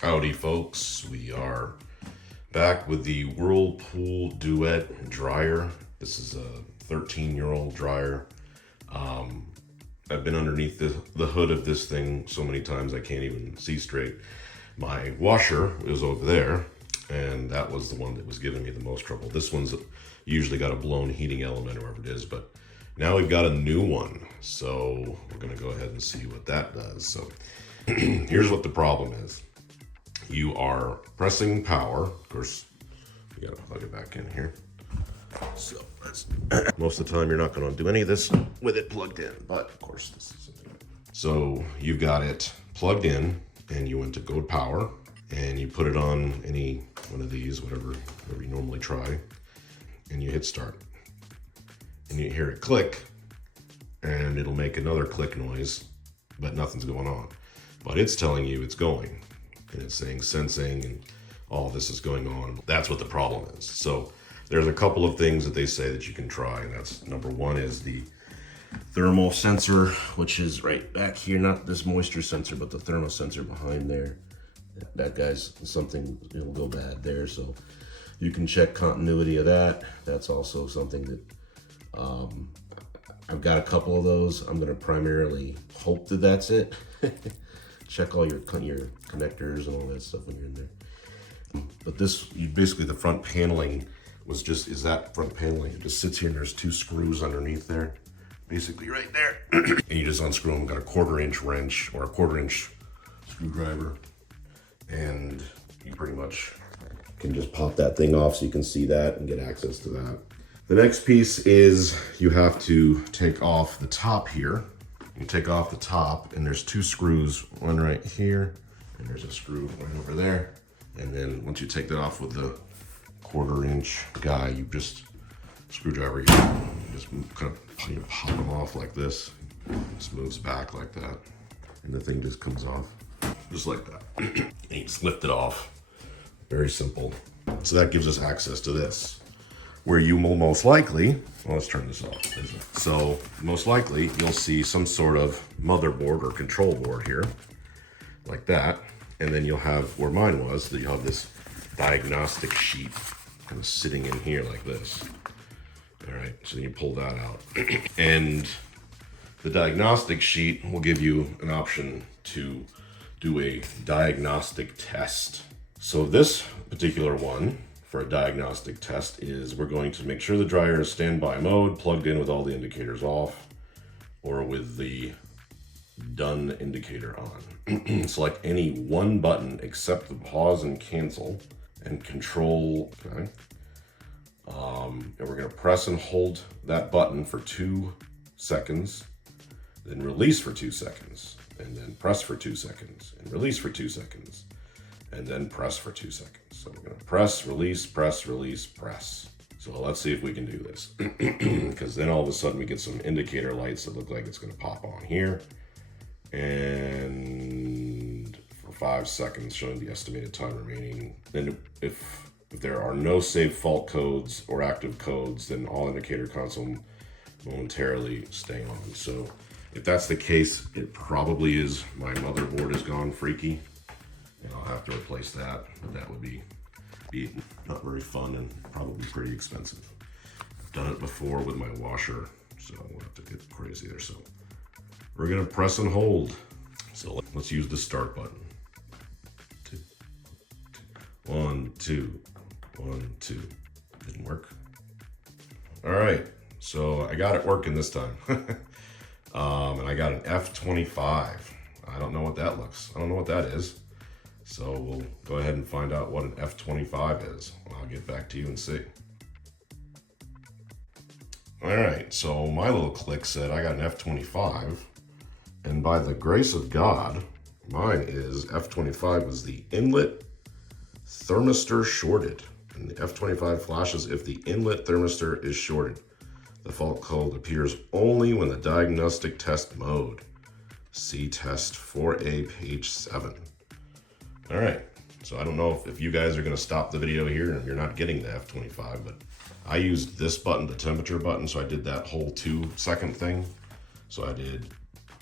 Howdy folks, we are back with the Whirlpool Duet Dryer. This is a 13-year-old dryer. I've been underneath the hood of this thing so many times I can't even see straight. My washer is over there, and that was the one that was giving me the most trouble. This one's usually got a blown heating element or whatever it is, but now we've got a new one. So we're gonna go ahead and see what that does. So here's what the problem is. You are pressing power. Of course, you gotta plug it back in here. So that's most of the time you're not gonna do any of this with it plugged in, but of course this is something. So you've got it plugged in and you went to go to power and you put it on any one of these, whatever you normally try, and you hit start. And you hear it click and it'll make another click noise, but nothing's going on. But it's telling you it's going. And it's saying sensing and all this is going on. That's what the problem is. So there's a couple of things that they say that you can try, and that's number one is the thermal sensor, which is right back here, not this moisture sensor, but the thermal sensor behind there. That guy's something, it'll go bad there, so you can check continuity of that. That's also something that I've got a couple of those. I'm gonna primarily hope that that's it. Check all your connectors and all that stuff when you're in there. But this, basically the front paneling is that front paneling. It just sits here and there's two screws underneath there, basically right there. And you just unscrew them, got a 1/4-inch wrench or a 1/4-inch screwdriver. And you pretty much can just pop that thing off so you can see that and get access to that. The next piece is you have to take off the top here. You take off the top and there's two screws, one right here, and there's a screw right over there. And then once you take that off with the 1/4-inch guy, you just screwdriver, you just kind of pop them off like this. Just moves back like that. And the thing just comes off just like that. And you just lift it off. Very simple. So that gives us access to this, where you will most likely, well, let's turn this off. So most likely you'll see some sort of motherboard or control board here, like that. And then you'll have, where mine was, that you'll have this diagnostic sheet kind of sitting in here like this. All right, so then you pull that out. And the diagnostic sheet will give you an option to do a diagnostic test. So this particular one, for a diagnostic test, is we're going to make sure the dryer is standby mode, plugged in with all the indicators off, or with the done indicator on. Select any one button except the pause and cancel and control, okay? And we're gonna press and hold that button for 2 seconds, then release for 2 seconds, and then press for 2 seconds, and release for 2 seconds, and then press for 2 seconds. So we're gonna press, release, press, release, press. So let's see if we can do this. Because then all of a sudden we get some indicator lights that look like it's gonna pop on here. And for 5 seconds, showing the estimated time remaining. Then if there are no saved fault codes or active codes, then all indicator console momentarily stay on. So if that's the case, it probably is my motherboard is gone freaky. And I'll have to replace that, but that would be not very fun and probably pretty expensive. I've done it before with my washer, so we'll have to get crazy there. So we're gonna press and hold. So let's use the start button. 1, 2, 1, 2. Didn't work. All right, so I got it working this time. And I got an F25. I don't know what that looks. I don't know what that is. So we'll go ahead and find out what an F25 is. I'll get back to you and see. All right, so my little click said I got an F25, and by the grace of God, mine is F25 was the inlet thermistor shorted, and the F25 flashes if the inlet thermistor is shorted. The fault code appears only when the diagnostic test mode. See test 4A page 7. All right, so I don't know if you guys are gonna stop the video here and you're not getting the F25, but I used this button, the temperature button, so I did that whole 2 second thing. So I did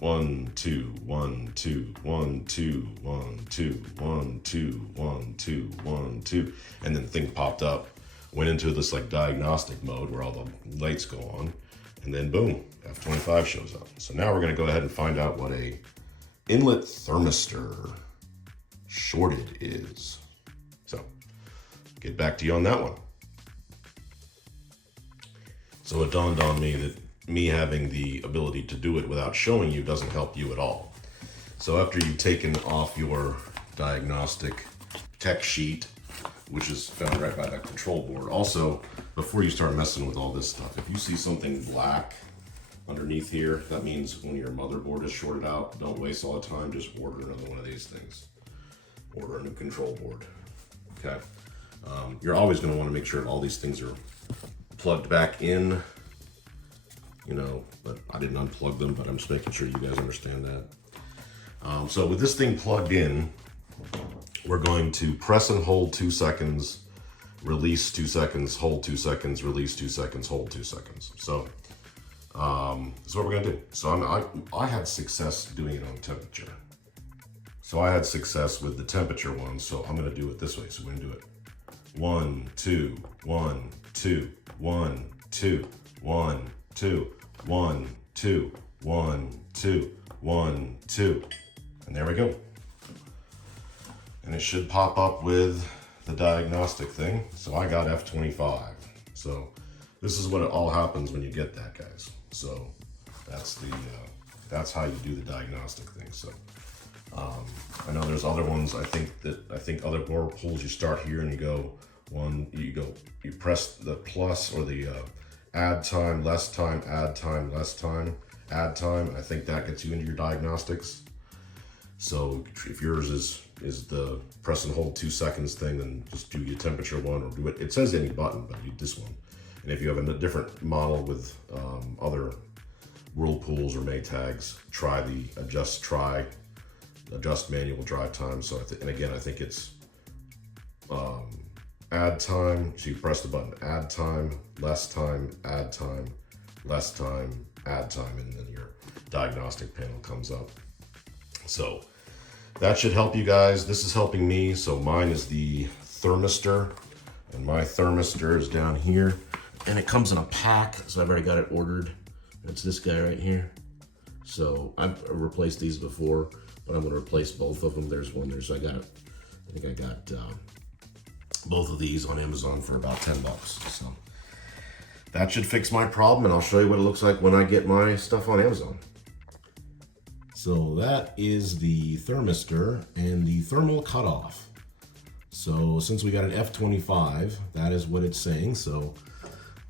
1, 2, 1, 2, 1, 2, 1, 2, 1, 2, 1, 2, 1, 2. And then the thing popped up, went into this like diagnostic mode where all the lights go on, and then boom, F25 shows up. So now we're gonna go ahead and find out what a inlet thermistor shorted is. So get back to you on that one. So it dawned on me that me having the ability to do it without showing you doesn't help you at all. So after you've taken off your diagnostic tech sheet, which is found right by that control board. Also, before you start messing with all this stuff, if you see something black underneath here, that means when your motherboard is shorted out. Don't waste all the time, just order another one of these things. Order a new control board, okay? You're always gonna wanna make sure all these things are plugged back in, you know, but I didn't unplug them, but I'm just making sure you guys understand that. So with this thing plugged in, we're going to press and hold 2 seconds, release 2 seconds, hold 2 seconds, release 2 seconds, hold 2 seconds. So that's what we're gonna do. So I had success doing it on temperature. So I had success with the temperature one, so I'm gonna do it this way. So we're gonna do it 1, 2, 1, 2, 1, 2, 1, 2, 1, 2, 1, 2, 1, 2. And there we go. And it should pop up with the diagnostic thing. So I got F25. So this is what it all happens when you get that, guys. So that's how you do the diagnostic thing. So I know there's other ones. I think other Whirlpools, you start here and you press the plus or the add time, less time, add time, less time, add time. And I think that gets you into your diagnostics. So if yours is the press and hold 2 seconds thing, then just do your temperature one, or do it. It says any button, but do this one. And if you have a different model with other Whirlpools or Maytags, try the adjust manual drive time. So and again, I think it's add time. So you press the button, add time, less time, add time, less time, add time, and then your diagnostic panel comes up. So that should help you guys. This is helping me. So mine is the Thermistor, and my Thermistor is down here, and it comes in a pack. So I've already got it ordered. It's this guy right here. So I've replaced these before, but I'm gonna replace both of them. There's one there. So I think I got both of these on Amazon for about 10 bucks. So that should fix my problem, and I'll show you what it looks like when I get my stuff on Amazon. So that is the thermistor and the thermal cutoff. So since we got an F25, that is what it's saying. So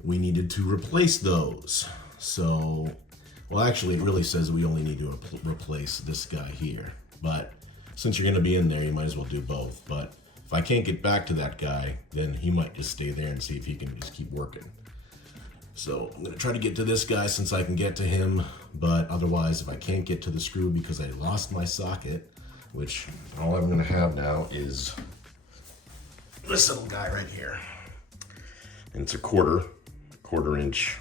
we needed to replace those. So, well, actually it really says we only need to replace this guy here. But since you're gonna be in there, you might as well do both. But if I can't get back to that guy, then he might just stay there and see if he can just keep working. So I'm gonna try to get to this guy since I can get to him, but otherwise if I can't get to the screw because I lost my socket, which all I'm gonna have now is this little guy right here. And it's a quarter inch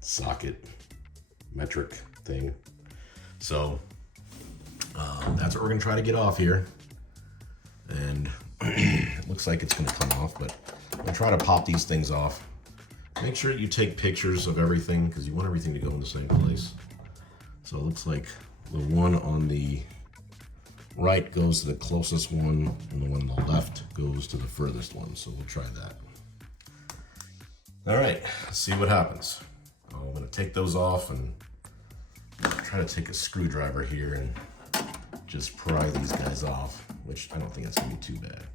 socket metric thing. So that's what we're gonna try to get off here. And it looks like it's gonna come off, but I'm gonna try to pop these things off. Make sure you take pictures of everything because you want everything to go in the same place. So it looks like the one on the right goes to the closest one, and the one on the left goes to the furthest one. So we'll try that. All right, let's see what happens. I'm gonna take those off and try to take a screwdriver here and just pry these guys off, which I don't think that's gonna be too bad.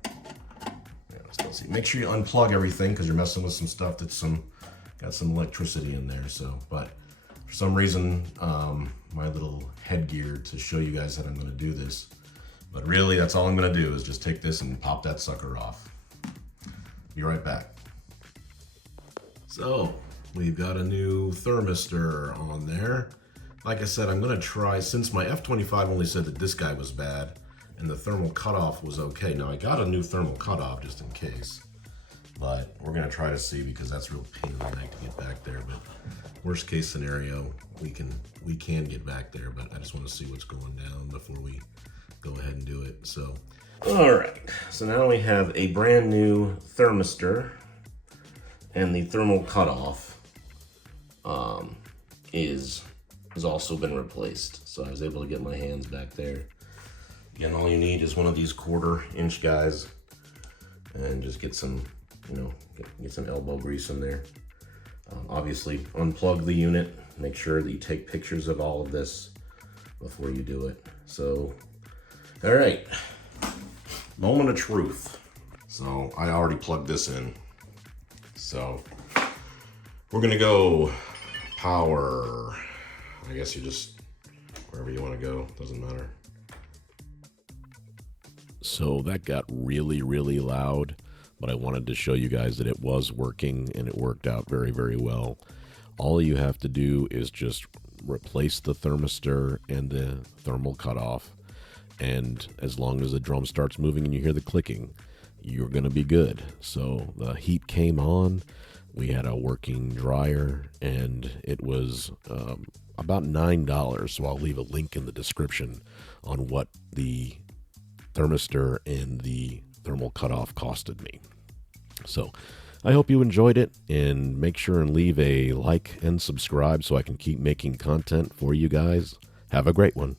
Yeah, let's see. Make sure you unplug everything because you're messing with some stuff that's got some electricity in there. So, but for some reason, my little headgear to show you guys that I'm gonna do this, but really that's all I'm gonna do is just take this and pop that sucker off. Be right back. So we've got a new thermistor on there. Like I said, I'm gonna try, since my F25 only said that this guy was bad and the thermal cutoff was okay. Now I got a new thermal cutoff just in case, but we're gonna try to see, because that's a real pain in the neck to get back there. But worst case scenario, we can get back there, but I just want to see what's going down before we go ahead and do it. So, all right, so now we have a brand new thermistor, and the thermal cutoff has also been replaced. So I was able to get my hands back there. Again, all you need is one of these 1/4 inch guys, and just get some, get some elbow grease in there. Obviously, unplug the unit. Make sure that you take pictures of all of this before you do it. So, all right, moment of truth. So I already plugged this in. So we're gonna go power. I guess you just, wherever you wanna go, doesn't matter. So that got really, really loud, but I wanted to show you guys that it was working, and it worked out very, very well. All you have to do is just replace the thermistor and the thermal cutoff, and as long as the drum starts moving and you hear the clicking, you're going to be good. So the heat came on, we had a working dryer, and it was about $9. So I'll leave a link in the description on what the thermistor and the thermal cutoff costed me. So I hope you enjoyed it, and make sure and leave a like and subscribe so I can keep making content for you guys. Have a great one.